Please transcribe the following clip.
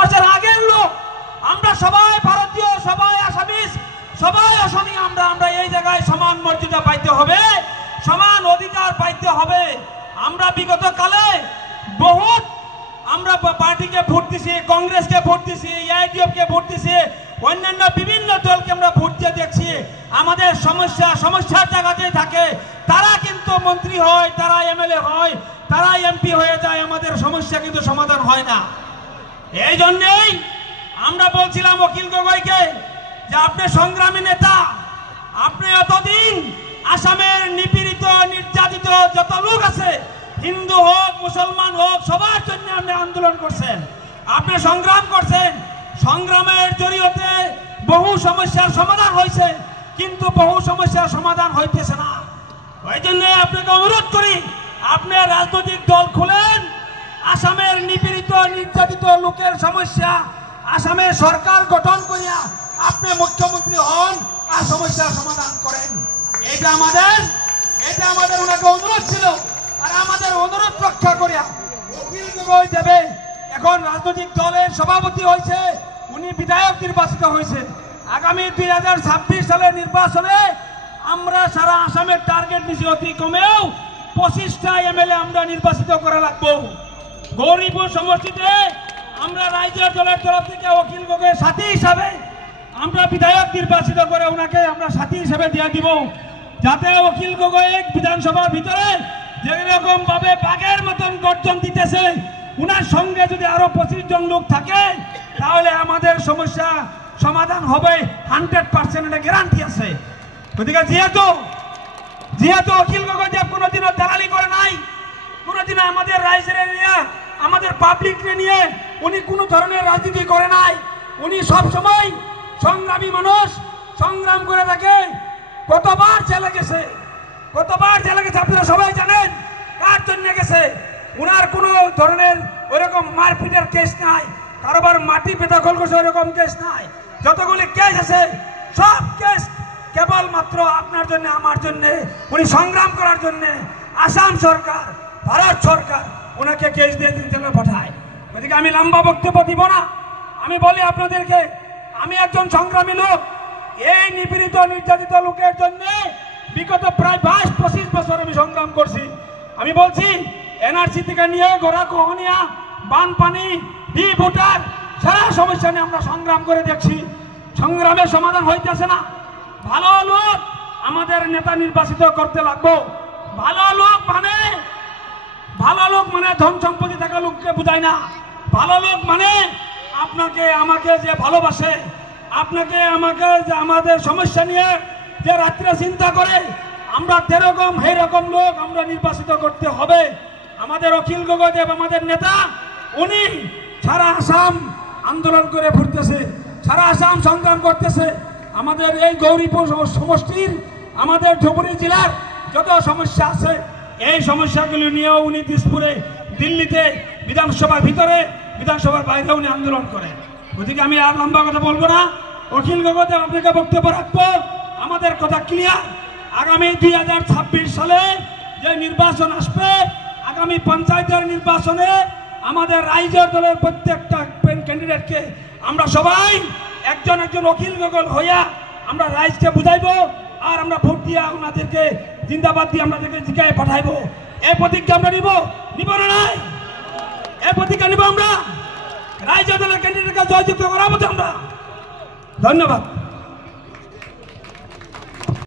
মাসের আগের লোক আমরা সবাই ভারতীয়, সবাই আসামিস, সবাই অসমী। আমরা এই জায়গায় সমান মর্যাদা পাইতে হবে, সমান অধিকার পাইতে হবে। আমরা বিগত কালে বহুত আমরা পার্টিকে ভোট দিছি, কংগ্রেসকে ভোট দিছি, এআইডিএফকে ভোট দিছি, অন্যান্য বিভিন্ন দলকে আমরা ভোট দিয়ে দেখছি। আমাদের সমস্যার জায়গাতে থাকে, তারা কিন্তু মন্ত্রী হয়, তারা এমএলএ হয়, তারা এমপি হয়ে যায়, আমাদের সমস্যা কিন্তু সমাধান হয় না। এই জন্যেই আমরা বলছিলাম অখিল গগৈকে যে আপনি সংগ্রামী নেতা, আপনি এতদিন আসামের নিপীড়িত নির্যাতিত যত লোক আছে, হিন্দু হোক মুসলমান হোক, সবার জন্য আপনি আন্দোলন করছেন, আপনি সংগ্রাম করছেন। সংগ্রামের জড়িয়ে বহু সমস্যার সমাধান হয়েছে, কিন্তু বহু সমস্যার সমাধান হইতেছে না। ওই জন্য আপনাকে অনুরোধ করি, আপনি রাজনৈতিক দল খুলেন, আসামের নিপীড়িত নির্যাতিত লোকের সমস্যা আসামের সরকার গঠন করিয়া আপনি মুখ্যমন্ত্রী হন আর সমস্যার সমাধান করেন। এটা আমাদের ওনাকে অনুরোধ ছিল, আর আমাদের অনুরোধ রক্ষা করিয়া অখিল গগৈ দেবে এখন রাজনৈতিক দলের সভাপতি হয়েছে, উনি বিধায়ক নির্বাচিত হয়েছে। আগামী 2026 সালের নির্বাচনে আমরা সারা আসামের টার্গেট নিচে অতি কমেও 25টা এমএলএ আমরা নির্বাচিত করা লাগবো। গৌরীপুর সমষ্টিতে আমরা রাজ্যের দলের তরফ থেকে অখিল গগৈর সাথী হিসাবে আমরা বিধায়ক নির্বাচিত করে ওনাকে আমরা সাথী হিসেবে দিয়ে দিব, যাতে অখিল গগৈ বিধানসভার ভিতরে যেরকম ভাবে বাঘের মতন গর্জন দিতেছে, উনার সঙ্গে যদি আরো 25 জন লোক থাকে তাহলে আমাদের সমস্যা সমাধান হবে 100%, এটা গ্যারান্টি আছে। গতিকে যেহেতু অখিল গগৈ দেব কোনোদিনও দালালি করে নাই, কোনোদিনও আমাদের রাইজের নিয়ে আমাদের পাবলিককে নিয়ে উনি কোনো ধরনের রাজনীতি করে নাই, উনি সবসময় সংগ্রামী মানুষ, সংগ্রাম করে থাকে। কতবার জেলে গেছে আপনারা সবাই জানেন, কার জন্য গেছে। উনার কোনো ধরনের ওইরকম মারপিটের কেস নাই, কারোবার মাটি বেদখল করছে ওইরকম কেস নাই। যতগুলি কেস আছে সব কেস কেবলমাত্র আপনার জন্য আমার জন্য, উনি সংগ্রাম করার জন্য আসাম সরকার ভারত সরকার ওনাকে কেস দিয়ে জেলে পাঠায়। ওদিকে আমি লম্বা বক্তব্য দিব না, আমি বলি আপনাদেরকে, আমি একজন সংগ্রামী লোক, এই নিপীড়িত নির্যাতিত লোকের জন্য বিগত প্রায় 22-25 বছর আমি সংগ্রাম করছি। আমি বলছি এনআরসি থেকে নিয়ে গড়াকহনিয়া বানপানি ডি ভোটার সারা সমস্যা নিয়ে আমরা সংগ্রাম করে দেখছি, সংগ্রামের সমাধান হইতেছে না। ভালো লোক আমাদের নেতা নির্বাচিত করতে লাগবো। ভালো লোক মানে ধন সম্পত্তি থাকা লোককে বোঝায় না। ভালো লোক মানে আপনাকে আমাকে যে ভালোবাসে, আপনাকে আমাকে যে আমাদের সমস্যা নিয়ে যে রাত্রে চিন্তা করে, আমরা যেরকম সেইরকম লোক আমরা নির্বাচিত করতে হবে। আমাদের অখিল গগৈ দেব আমাদের নেতা, উনি সারা আসাম আন্দোলন করে ঘুরতেছে, সারা আসাম সংগ্রাম করতেছে। আমাদের এই গৌরীপুর সমষ্টির, আমাদের ধুবুরী জেলার যত সমস্যা আছে, এই সমস্যাগুলি নিয়েও উনি দিসপুরে, দিল্লিতে, বিধানসভার ভিতরে, বিধানসভার বাইরে উনি আন্দোলন করেন। ওদিকে আমি আর লম্বা কথা বলবো না, অখিল গগৈ দেব আপনাকে বক্তব্য রাখবো। আমাদের কথা ক্লিয়ার, আগামী 2026 সালে যে নির্বাচন আসবে, আগামী পঞ্চায়েতের নির্বাচনে আমাদের রাইজের দলের প্রত্যেকটা ক্যান্ডিডেটকে আমরা সবাই একজন অখিল গগৈ হইয়া আমরা রাইজকে বুঝাইবো, আর আমরা ভোট দিয়া ওনাদেরকে জিন্দাবাদ দিয়ে আমাদেরকে জিগায় পাঠাইবো। এই প্রতিজ্ঞা আমরা নিব না নাই? এই প্রতিজ্ঞা নিব আমরা, রাইজের দলের ক্যান্ডিডেটকে জয়যুক্ত করাবো আমরা। ধন্যবাদ।